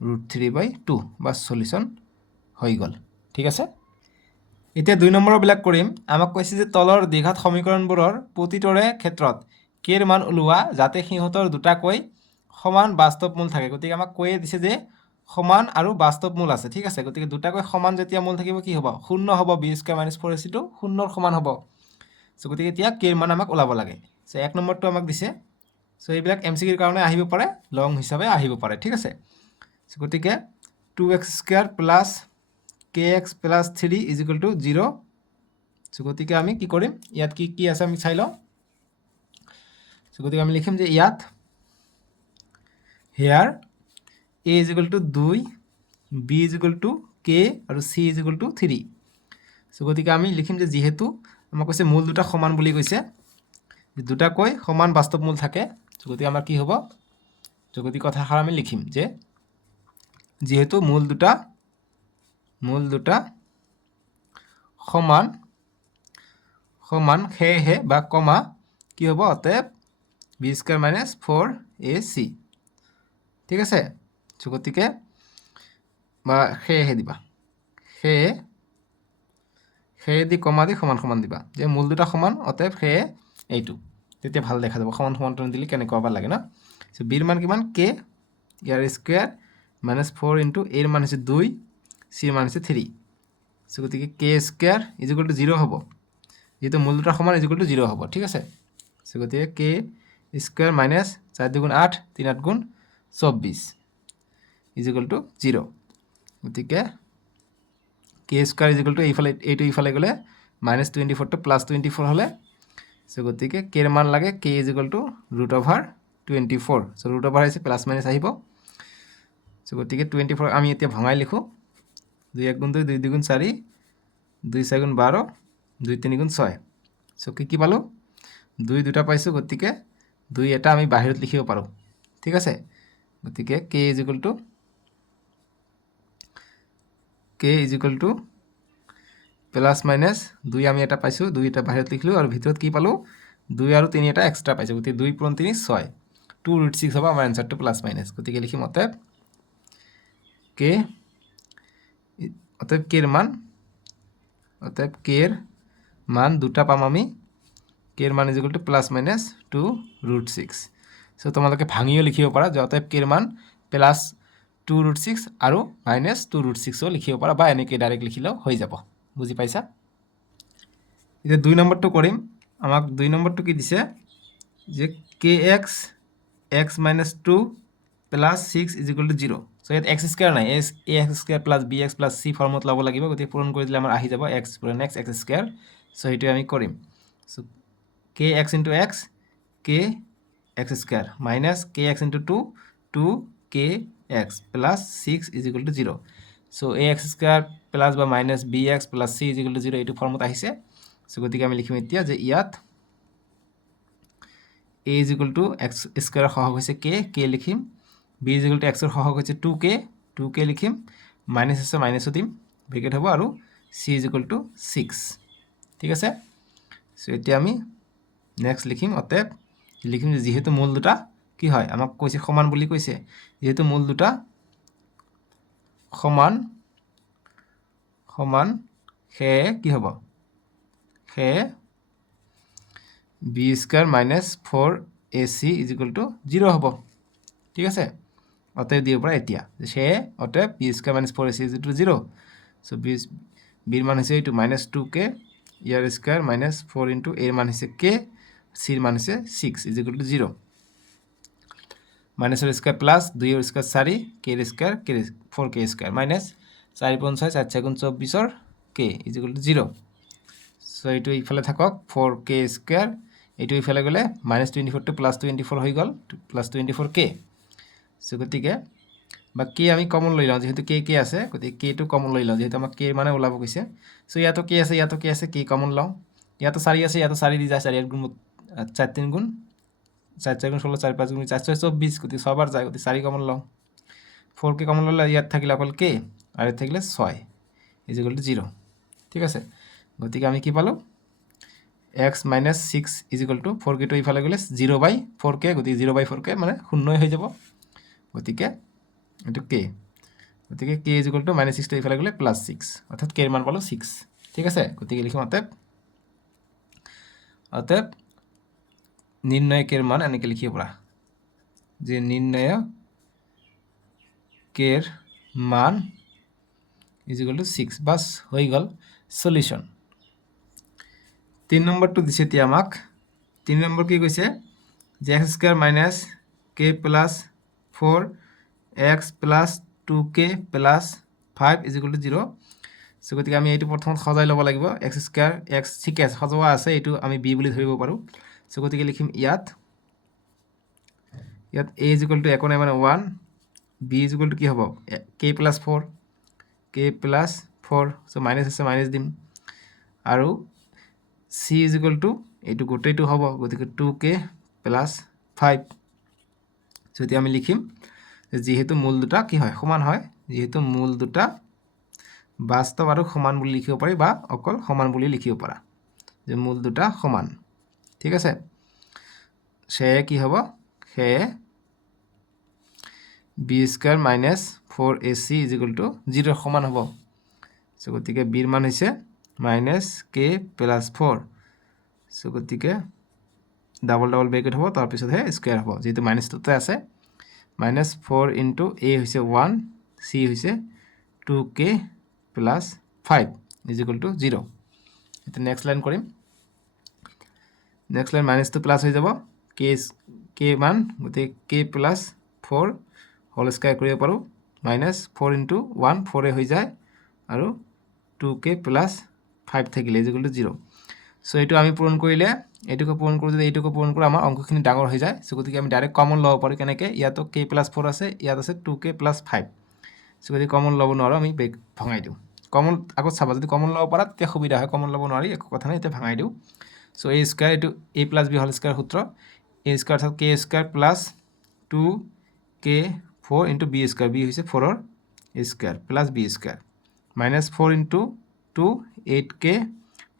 √3/2 বা সলিউশন হৈ গল ঠিক আছে এতিয়া 2 নম্বৰৰ বিলাক কৰিম আমাক কৈছে যে তলৰ দ্বিঘাত সমীকৰণবোৰৰ প্ৰতিটোৰে ক্ষেত্ৰত k ৰ মান উলোৱা যাতে সিহঁতৰ দুটাকৈ সমান বাস্তৱ মূল থাকে গতিকে আমাক কৈয়ে দিছে যে সমান আৰু বাস্তৱ মূল আছে ঠিক আছে গতিকে দুটাকৈ সমান যেতিয়া মূল থাকিব কি হ'ব শূন্য হ'ব b² - 4ac টো শূন্যৰ সমান হ'ব সো গতিকে এতিয়া k ৰ মান আমাক ওলাব লাগে সো 1 নম্বৰটো আমাক দিছে সো এইবিলাক MCQ ৰ কাৰণে আহিব পাৰে লং হিচাপে আহিব পাৰে ঠিক আছে সো গতিকে 2x² + kx + 3 = 0 সো গতিকে আমি কি কৰিম ইয়াত কি আছে আমি চাই লওঁ সো গতিকে আমি লিখিম যে ইয়াত here a = 2 b = k আৰু c = 3 সো গতিকে আমি লিখিম যে যেহেতু আমাক কৈছে মূল দুটা সমান বুলি কৈছে দুটাকৈ সমান বাস্তৱ মূল থাকে সো গতিকে আমাৰ কি হ'ব সো গতিকে কথাষাৰ আমি লিখিম যে যেহেতু মূল দুটা সমান সেয়েহে বা কমা কি হ'ব অতএব b² - 4ac ঠিক আছে সো গতিকে বা সেয়েহে দিবা সেয়ে দি কমা দি সমান সমান দিবা যে মূল দুটা সমান অতএব সেয়ে এইটো তেতিয়া ভাল দেখা যাব সমান সমান দিলে কেনেকুৱা বা লাগে না সো b ৰ মান কিমান k ইয়াৰ স্কয়াৰ -4 * a ৰ মান হৈছে 2 c ৰ মান হৈছে 3 সো গতিকে k² = 0 হ'ব যেহেতু মূল দুটা সমান = 0 হ'ব ঠিক আছে সো গতিকে k² - 4 2 গুণ 8 3 8 গুণ 24 ইজ ইকুৱেল টু 0 গতিকে কে স্কোৱাৰ ইজ ইকুৱেল টু এইটো ইফালে গ'লে -24 টো +24 হ'লে সো গতিকে কে ৰ মান লাগে k is equal to √24 so √over আহিছে প্লাছ মাইনাছ আহিব সো গতিকে 24 আমি এতিয়া ভঙাই লিখোঁ 2 1 গুণ 2 2 2 গুণ 4 2 4 গুণ 12 2 3 গুণ 6 সো কি পালোঁ 2 দুটা পাইছোঁ গতিকে 2 এটা আমি বাহিৰত লিখিব পাৰোঁ ঠিক আছে গতিকে k is equal to plus minus 2 আমি এটা পাইছোঁ 2 এটা বাহিৰত লিখিলোঁ আৰু ভিতৰত কি পালোঁ 2 আৰু 3 এটা এক্সট্ৰা পাইছোঁ গতিকে 2 পূৰণ 3 6 2√6 হ'ব আমাৰ এনচাৰটো প্লাছ মাইনাছ গতিকে লিখিম অতএব কে ৰ মান দুটা পাম আমি কে ৰ মান is equal to plus minus 2√6 so তোমালোকে ভাঙিও লিখিব পাৰা যে অতএব কে ৰ মান প্লাছ 2√6 আৰু মাইনাছ 2√6ও লিখিব পাৰা বা এনেকৈ ডাইৰেক্ট লিখিলেও হৈ যাব বুজি পাইছা এতিয়া 2 নম্বৰটো কৰিম আমাক 2 নম্বৰটো কি দিছে যে kx x - 2 + 6 = 0 সো ইয়াত x স্কয়াৰ নাই ax স্কয়াৰ + bx + c ফৰ্মত ল'ব লাগিব গতিকে পূৰণ কৰি দিলে আমাৰ আহি যাব x পূৰণ x x স্কয়াৰ সো এইটো আমি কৰিম so kx * x k x square - kx * 2 2kx + 6 = 0 so ax square plus বা মাইনাস bx + c = 0 এইটো ফৰ্মত আহিছে সো গতিকে আমি লিখিম এতিয়া যে ইয়াত a = x স্কয়াৰ সহগ হৈছে k লিখিম b = x ৰ সহগ হৈছে 2k লিখিম মাইনাস আছে মাইনাসও দিম ব্ৰেকেট হ'ব আৰু c = 6 ঠিক আছে সো এতিয়া আমি নেক্সট লিখিম অতএব লিখিম যে যেহেতু মূল দুটা কি হয় আমাক কৈছে সমান বুলি কৈছে যেহেতু মূল দুটা সমান হে কি হ'ব হে b² - 4ac = 0 হ'ব ঠিক আছে অতএব দিব পৰা এতিয়া সে অতএব b² - 4ac = 0 সো b ৰ মান হৈছে এইটো -2k ইয়াৰ স্কয়াৰ -4 * a ৰ মান হৈছে k c ৰ মান হৈছে 6 = 0 মাইনাসের স্কয়ার প্লাস 2 এর স্কয়ার 4 k এর স্কয়ার 4k স্কয়ার মাইনাস 4 * 5 = 6 4 × 24 ৰ k = 0 সো এইটো ইফালে থাকক 4k স্কয়ার এইটো ইফালে গলে -24 টো +24 হৈ গল +24k সো গতিকে বা k আমি কমন লৈ লওঁ যেহেতু k আছে গতিকে k টো কমন লৈ লওঁ যেহেতু আমাক k মানে ওলাব কৈছে সো ইয়াতো k আছে k কমন লওঁ ইয়াতো 4 আছে ইয়াতো 4 দি যায় 4 এর গুণ 4 3 গুণ 4 4 গুণ 16 4 5 গুণ 4 6 24 গতি 6 বার যায় গতি 4 কমন লওঁ 4k কমন ললে ইয়াত থাকিলে অকল k আর ইয়াত থাকিলে 6 = 0 ঠিক আছে গতিকে আমি কি পালো x - 6 = 4k টো ইফালে গলে 0/4k গতি 0/4k মানে 0 হৈ যাব গতিকে এটো k গতিকে k = -6 টো ইফালে গলে +6 অর্থাৎ k এর মান পালো 6 ঠিক আছে গতিকে লিখিম অতএব নির্ণয়কের মান এনেকে লিখিব পারা যে নির্ণয়কের মান = 6 বাস হয়ে গেল সলিউশন 3 নম্বরটো দিছে তি আমাক 3 নম্বৰ কি কৈছে যে x² - k + 4x + 2k + 5 = 0 so গতিকে আমি এইটো প্ৰথমত সজাই ল'ব লাগিব x² x ঠিক আছে সজোৱা আছে এইটো আমি b বুলি ধৰিব পাৰো সো গতিকে লিখিম ইয়াত a = একো নাই মানে 1 b = কি হ'ব k + 4 সো মাইনাস আছে মাইনাস দিম আৰু c = এইটো গোটেইটো হ'ব গতিকে 2k + 5 যদি আমি লিখিম যেহেতু মূল দুটা কি হয় সমান হয় যেহেতু মূল দুটা বাস্তব আৰু সমান বুলি লিখিব পাৰি বা অকল সমান বুলি লিখিব পাৰা যে মূল দুটা সমান ঠিক আছে সে কি হ'ব সে b² - 4ac = 0 সমান হ'ব সো গতিকে b ৰ মান হৈছে -k + 4 সো গতিকে ডাবল ব্ৰেকেট হ'ব তাৰ পিছতহে স্কয়াৰ হ'ব যেহেতু -2তে আছে -4 * a হৈছে 1 c হৈছে 2k + 5 = 0 এটা নেক্সট লাইন কৰিম নেক্সট লাইন -2 প্লাস হৈ যাব k মান গতিকে k + 4 হোল স্কয়ার কৰিব পাৰো মাইনাছ 4 ইনটু 1 4 হৈ যায় আৰু 2k প্লাছ 5 থাকিলে ইজ ইকুৱেল টু 0 সো এইটো আমি পূৰণ কৰিলে এইটোকে পূৰণ কৰোঁ যদি এইটোকে পূৰণ কৰোঁ আমাৰ অংকখিনি ডাঙৰ হৈ যায় সো গতিকে আমি ডাইৰেক্ট কমন ল'ব পাৰোঁ কেনেকৈ ইয়াতো k প্লাছ 4 আছে ইয়াত আছে 2k প্লাছ 5 সো যদি কমন ল'ব নোৱাৰোঁ আমি ভঙাই দিওঁ কমন আগত চাবা যদি কমন ল'ব পাৰা তেতিয়া সুবিধা হয় কমন ল'ব নোৱাৰি একো কথা নাই এতিয়া ভাঙাই দিওঁ সো a স্কয়াৰ এইটো a plus b whole square সূত্ৰ a স্কয়াৰ অৰ্থাৎ k square plus 2k4 into b square b হৈছে 4 ৰ square plus b square minus 4 into 2 8k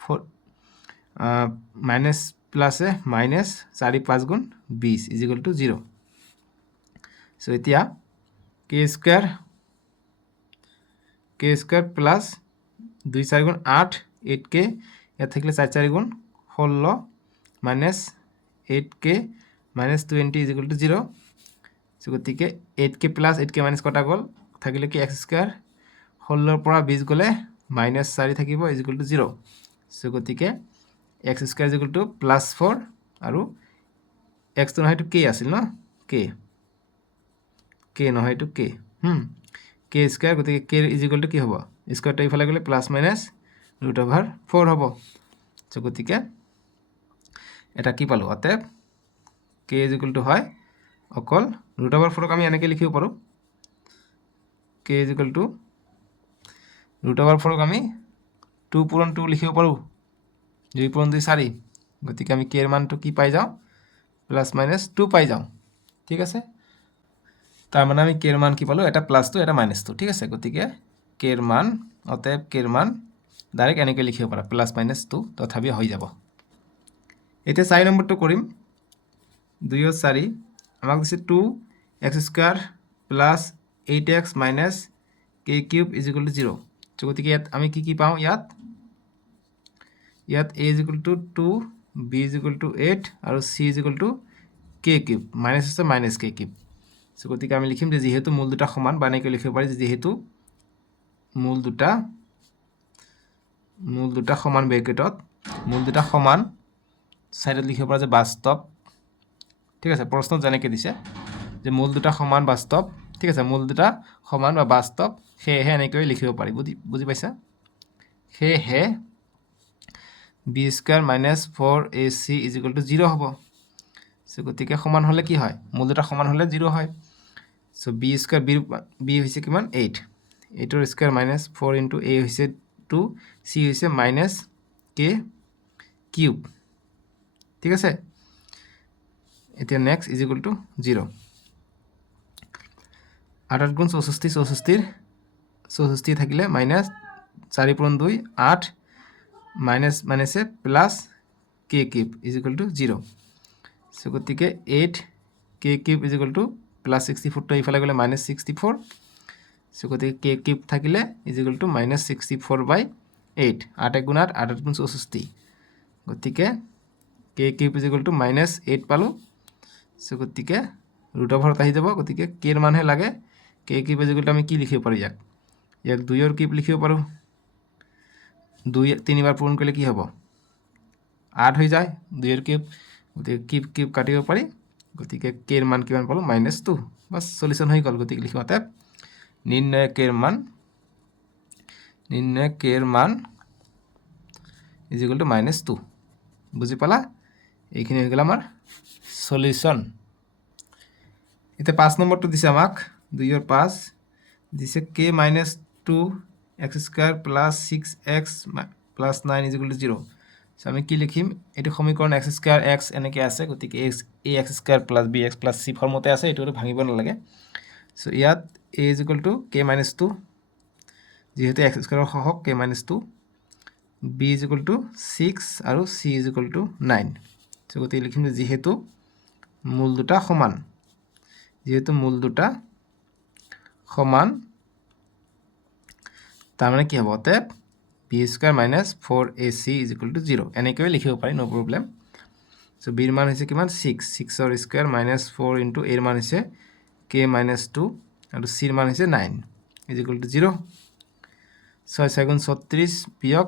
4 minus প্লাছে মাইনাছ 4 5 গুণ 20 ইজ ইকুৱেল টু 0 সো এতিয়া k square plus 2 4 গুণ 8 8k ইয়াত থাকিলে 4 4 গুণ 16 minus 8k minus 20 is equal to 0 so গতিকে 8k প্লাছ 8k মাইনাছ কটা গ'ল থাকিলে কি x স্কয়াৰ 16 ৰ পৰা 20 গ'লে মাইনাছ 4 থাকিব ইজ ইকুৱেল টু 0 সো গতিকে x square is equal to plus 4 আৰু x তো নহয় এইটো k আছিল ন k নহয় এইটো k k স্কয়াৰ গতিকে k ইজ ইকুৱেল টু কি হ'ব স্কয়াৰটো ইফালে গ'লে প্লাছ মাইনাছ √4 হ'ব সো গতিকে এটা কি পালো অতএব k ইজ ইকুৱেল টু হয় অকল √4 ক আমি এনেকৈ লিখিব পাৰোঁ k ইজ ইকুৱেল টু √4 ক আমি 2 পূৰণ 2 লিখিব পাৰোঁ 2 পূৰণ 2 4 গতিকে আমি k এর মানটো কি পাই যাওঁ প্লাস মাইনাস 2 পাই যাওঁ ঠিক আছে তার মানে আমি k এর মান কি পালো এটা প্লাস 2 এটা মাইনাস 2 ঠিক আছে গতিকে k এর মান অতএব k এর মান ডাইরেক্ট এনেকৈ লিখিব পাৰা প্লাস মাইনাস 2 তথাপি হৈ যাব এতিয়া 4 নম্বৰটো কৰিম 2 ৰ 4 আমাক দিছে 2x square plus 8x minus k cube is equal to 0 so গতিকে ইয়াত আমি কি পাওঁ ইয়াত a is equal to 2 b is equal to 8 আৰু c is equal to k cube minus আছে মাইনাস k কিউব সো গতিকে আমি লিখিম যে যেহেতু মূল দুটা সমান বানাইকে লিখিব পাৰি যেহেতু মূল দুটা সমান ব্ৰেকেটত মূল দুটা সমান সাইডত লিখিব পাৰা যে বাস্তৱ ঠিক আছে প্ৰশ্নত জানেকে দিছে যে মূল দুটা সমান বাস্তৱ ঠিক আছে মূল দুটা সমান বা বাস্তৱ হেহে এনেকৈ লিখিব পাৰি বুজি পাইছা হেহে b square minus 4ac is equal to 0 হ'ব সো গতিকে সমান হলে কি হয় মূল দুটা সমান হলে 0 হয় সো b স্কয়াৰ b হৈছে কিমান 8 8 ৰ স্কয়াৰ মাইনাস 4 ইনটু a হৈছে 2 c হৈছে মাইনাস k কিউব ঠিক আছে এতিয়া নেক্সট ইজ ইকুৱেল টু 0 8 গুণ 64 64 থাকিলে মাইনাস 4 পূৰণ 2 8 মাইনাস মাইনাসে plus k cube is equal to 0 so গতিকে 8 k cube is equal two plus 64 টো ইফালে গ'লে মাইনাস 64 সো গতিকে k কিউব থাকিলে ইজ ইকুৱেল টু মাইনাস 64/8 8 গুণ 8 8 গুণ 64 গতিকে k cube is equal two minus 8 পালো সো গতিকে √4 আহি যাব গতিকে k এর মান হে লাগে k cube is equal two আমি কি লিখিব পাৰো ইয়াক 2 ৰ কিউব লিখিব পাৰো 2 3 বাৰ পূৰণ কৰিলে কি হ'ব 8 হৈ যায় 2 ৰ কিউব গতিকে কিউব কাটিব পাৰি গতিকে k এর মান কিমান পালো -2 বাস সলিউশন হৈ গল গতিকে লিখিম অতএব নির্ণয় k এর মান ইজ ইকুৱেল টু -2 বুজি পালা এইখিনি হৈ গল আমাৰ সলিউশন এটা 5 নম্বৰটো দিছে আমাক 2 ৰ 5 দিছে k - 2 x square plus 6x plus 9 is equal to 0 so আমি কি লিখিম এটো সমীকৰণ x স্কয়াৰ x এনেকে আছে গতিকে ax square plus bx plus c ফৰ্মতে আছে এটো ভাঙিব নালাগে সো ইয়াত a is equal two k - 2 যেহেতু x স্কয়াৰৰ সহগ k - 2 b is equal two 6 আৰু c is equal two 9 so গতিকে লিখিম যে যেহেতু মূল দুটা সমান তার মানে কি হবে অতএব b square minus 4ac is equal to 0 এনেকৈ লিখিব পাৰি নো প্ৰবলেম সো b এৰ মান হৈছে কিমান 6 6 ৰ স্কয়াৰ মাইনাস 4 ইনটু a এৰ মান হৈছে k - 2 আৰু c এৰ মান হৈছে 9 ইজ ইকুৱেল টু 0 6 6 গুণ 36 বিয়োগ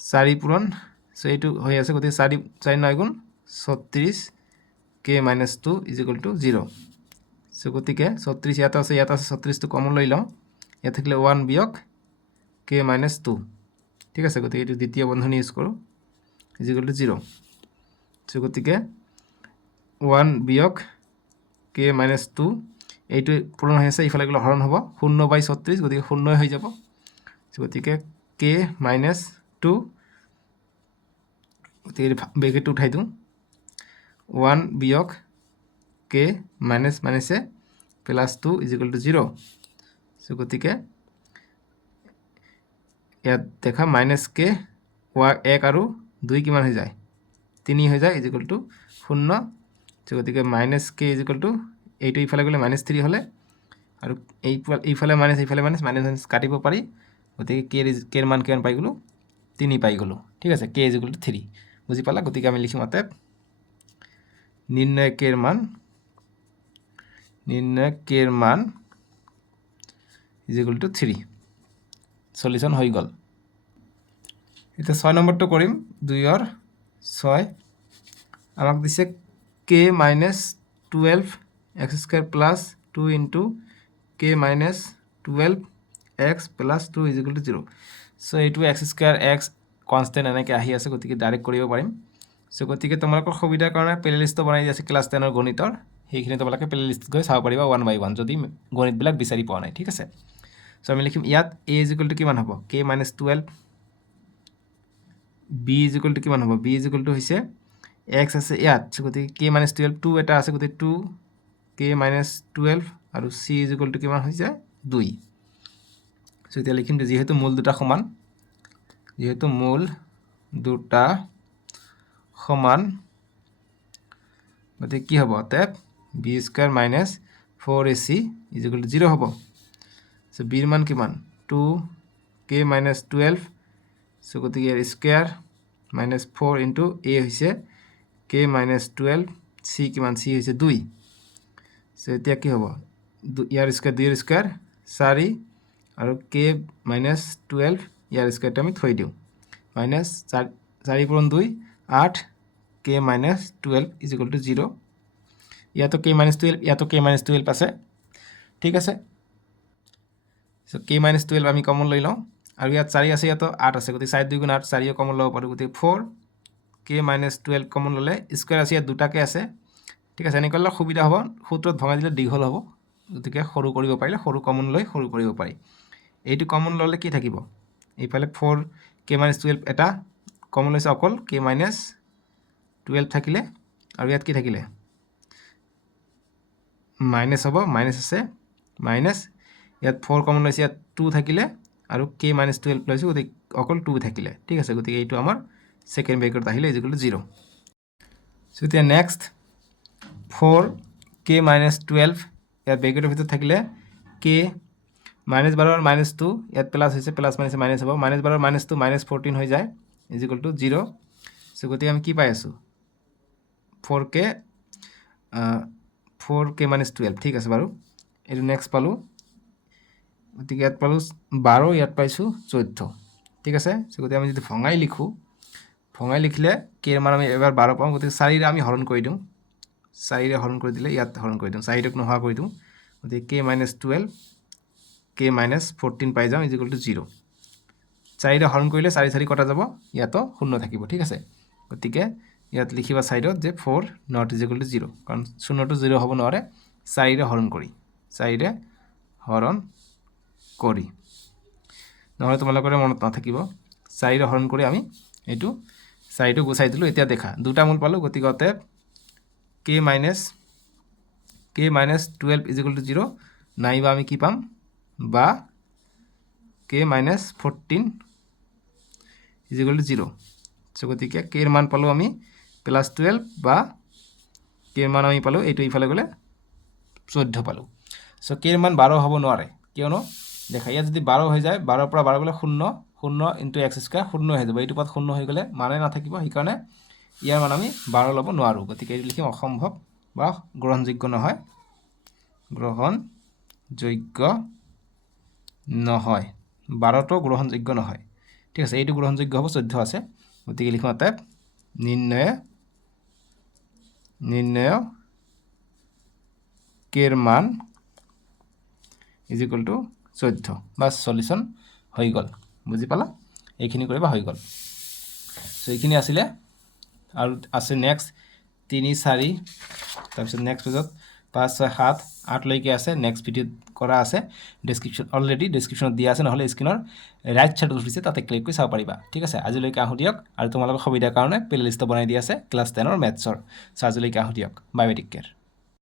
4 পূৰণ সো এইটো হৈ আছে গতিকে 4 4 9 গুণ 36 k - 2 is equal to 0 so গতিকে 36 ইয়াত আছে 36টো কমন লৈ লওঁ ইয়াত থাকিলে 1 বিয়োগ k মাইনাছ 2 ঠিক আছে গতিকে এইটো দ্বিতীয় বন্ধনী ইউজ কৰোঁ ইজিকুৱেল টু 0 সো গতিকে 1 বিয়োগ k মাইনাছ 2 এইটো পূৰণ হৈ আছে ইফালে গ'লে হৰণ হ'ব 0/36 গতিকে 0 হৈ যাব গতিকে k মাইনাছ 2 গতিকে ব্ৰেকেটটো উঠাই দিওঁ 1 বিয়োগ k মাইনাছ মাইনাছে প্লাছ 2 ইজিকুৱেল টু 0 সো গতিকে ইয়াত দেখা মাইনাছ k 1 আৰু 2 কিমান হৈ যায় 3 হৈ যায় ইজিকুৱেল টু 0 সো গতিকে মাইনাছ k ইজিকুৱেল টু এইটো ইফালে গ'লে -3 হ'লে আৰু এইফালে মাইনাছ মাইনাছ কাটিব পাৰি গতিকে k ৰ মান কিমান পাই গ'লোঁ 3 পাই গ'লোঁ ঠিক আছে k ইজিকুৱেল টু 3 বুজি পালা গতিকে আমি লিখিম অতএব নিৰ্ণয় k ৰ মান ইজিকুৱেল টু 3 সলিউশন হৈ গ'ল এতিয়া 6 নম্বৰটো কৰিম 2 ৰ 6 আমাক দিছে k minus 12 x square plus 2 into k minus 12 x plus 2 is equal to 0 so এইটো x স্কয়ার x কনস্ট্যান্ট এনেকৈ আহি আছে গতিকে ডাইৰেক্ট কৰিব পাৰিম সো গতিকে তোমালোকৰ সুবিধাৰ কাৰণে প্লেলিষ্ট বনাই দি আছে ক্লাছ 10 ৰ গণিতৰ সেইখিনি তোমালোকে প্লেলিষ্ট গৈ চাব পাৰিবা 1 বাই 1 যদি গণিতবিলাক বিচাৰি পোৱা নাই ঠিক আছে সো আমি লিখিম ইয়াত a ইজ ইকুয়াল টু কিমান হ'ব k minus 12 b is equal to কিমান হ'ব b ইজ ইকুয়াল টু হৈছে x আছে ইয়াত সো গতিকে k মাইনাস 12 2 এটা আছে গতিকে 2 k মাইনাস 12 আৰু c ইজ ইকুয়াল টু কিমান হৈছে 2 সো এতিয়া লিখিম যে যেহেতু মূল দুটা সমান গতিকে কি হ'ব অতএব b square minus 4ac is equal to 0 হ'ব সো b ৰ মান কিমান 2 k মাইনাস 12 সো গতিকে ইয়াৰ স্কয়ার মাইনাস 4 ইনটু a হৈছে k মাইনাস 12 c কিমান c হৈছে 2 সো এতিয়া কি হ'ব ইয়াৰ স্কয়াৰ 2 ৰ স্কয়াৰ 4 আৰু k মাইনাস 12 ইয়াৰ স্কয়াৰটো আমি থৈ দিওঁ মাইনাস 4 পূৰণ 2 8 k minus 12 is equal to 0 ইয়াতো k মাইনাস 12 ইয়াতো k মাইনাস 12 আছে ঠিক আছে সো k মাইনাস 12 আমি কমন লৈ লওঁ আৰু ইয়াত 4 আছে ইয়াতো 8 আছে গতিকে 4 2 গুণ 8 4 কমন ল'ব পাৰোঁ গতিকে 4 k মাইনাস 12 কমন ল'লে স্কয়ার আছে ইয়াত দুটাকে আছে ঠিক আছে এনেকৈ সুবিধা হ'ব সূত্ৰত ভঙাই দিলে দীঘল হ'ব গতিকে সৰু কৰিব পাৰিলে সৰু কমন লৈ সৰু কৰিব পাৰি এইটো কমন ল'লে কি থাকিব এইফালে 4 k মাইনাস 12 এটা কমন লৈছে অকল k মাইনাস 12 থাকিলে আৰু ইয়াত কি থাকিলে মাইনাস হ'ব মাইনাস আছে মাইনাস ইয়াত 4 কমন লৈছে ইয়াত 2 থাকিলে আৰু k মাইনাস 12 লৈছে গতিকে অকল 2 থাকিলে ঠিক আছে গতিকে এইটো আমাৰ সেকেন্ড ব্ৰেকেট আহিলে ইজ ইকুৱেল টু 0 সো এতিয়া নেক্সট 4 k মাইনাস 12 ইয়াত ব্ৰেকেটৰ ভিতৰত থাকিলে k মাইনাস 12 মাইনাস 2 ইয়াত প্লাস হৈছে প্লাস মাইনাস মাইনাস হ'ব মাইনাস 12 মাইনাস 2 মাইনাস 14 হৈ যায় ইজ ইকুৱেল টু 0 সো গতিকে আমি কি পাই আছো 4k মাইনাস 12 ঠিক আছে বাৰু এইটো নেক্সট পালো গতিকে ইয়াত পালো 12 ইয়াত পাইছো 14 ঠিক আছে সো গতিকে আমি যদি ভঙাই লিখিলে k ৰ মান আমি এবাৰ 12 পাম গতিকে 4 ৰে আমি হৰণ কৰি দিওঁ 4 ৰে হৰণ কৰি দিলে ইয়াত হৰণ কৰি দিওঁ 4 ক নোহোৱা কৰি দিওঁ গতিকে k মাইনাস 12 k মাইনাস 14 পাই যাওঁ ইজ ইকুৱেল টু 0 4 ৰে হৰণ কৰিলে 4 4 কটা যাব ইয়াতো 0 থাকিব ঠিক আছে গতিকে ইয়াত লিখিবা সাইডত যে 4 নট ইজ ইকুৱেল টু 0 কাৰণ 0 to 0 হ'ব নোৱাৰে 4 ৰে হৰণ কৰি নহলে তোমালোকৰ মনত নাথাকিব 4 ৰে হৰণ কৰি আমি এইটো 4 টো গুচাই দিলো এতিয়া দেখা দুটা মূল পালো গতিকে অতএব k minus 12 is equal to 0 নাইবা আমি কি পাম বা k minus 14 is equal to 0 so গতিকে k ৰ মান পালো আমি প্লাস 12 বা k ৰ মান আমি পালো এইটো ইফালে গলে 14 পালো সো k ৰ মান 12 হ'ব নোৱাৰে কিয়নো দেখা ইয়াত যদি 12 হৈ যায় 12 পৰা 12 গলে 0 0 x স্কয়ার 0 হৈ যাব এইটো পদ 0 হৈ গলে মানে নাথাকিব সেই কাৰণে ইয়াৰ মান আমি 12 ল'ব নোৱাৰো গতিকে এইটো লিখিম অসম্ভৱ বা গ্ৰহণযোগ্য নহয় 12 টো গ্ৰহণযোগ্য নহয় ঠিক আছে এইটো গ্ৰহণযোগ্য হ'ব 14 আছে গতিকে লিখিম অতএব নিৰ্ণয় কেৰ মান ইজ ইকুৱেল টু 14 বা সলিউশন হৈ গ'ল বুজি পালা এইখিনি কৰিবা হৈ গ'ল সো এইখিনি আছিলে আৰু আছে নেক্সট 3 4 তাৰপিছত নেক্সট পেজত 5 6 7 8 লৈকে আছে নেক্সট ভিডিঅ কৰা আছে ডেসক্ৰিপচন অলৰেডি ডেসক্ৰিপচনত দিয়া আছে নহলে স্ক্ৰিনৰ ৰাইট সাইডত উঠিছে তাতে ক্লিক কৰি চাব পাৰিবা ঠিক আছে আজিলৈকে আহো দিয়ক আৰু তোমালোকৰ সুবিধাৰ কাৰণে প্লেলিষ্ট বনাই দিয়া আছে ক্লাস 10 ৰ মেথছৰ সো আজিলৈকে আহো দিয়ক বাই বাই টেক কেয়াৰ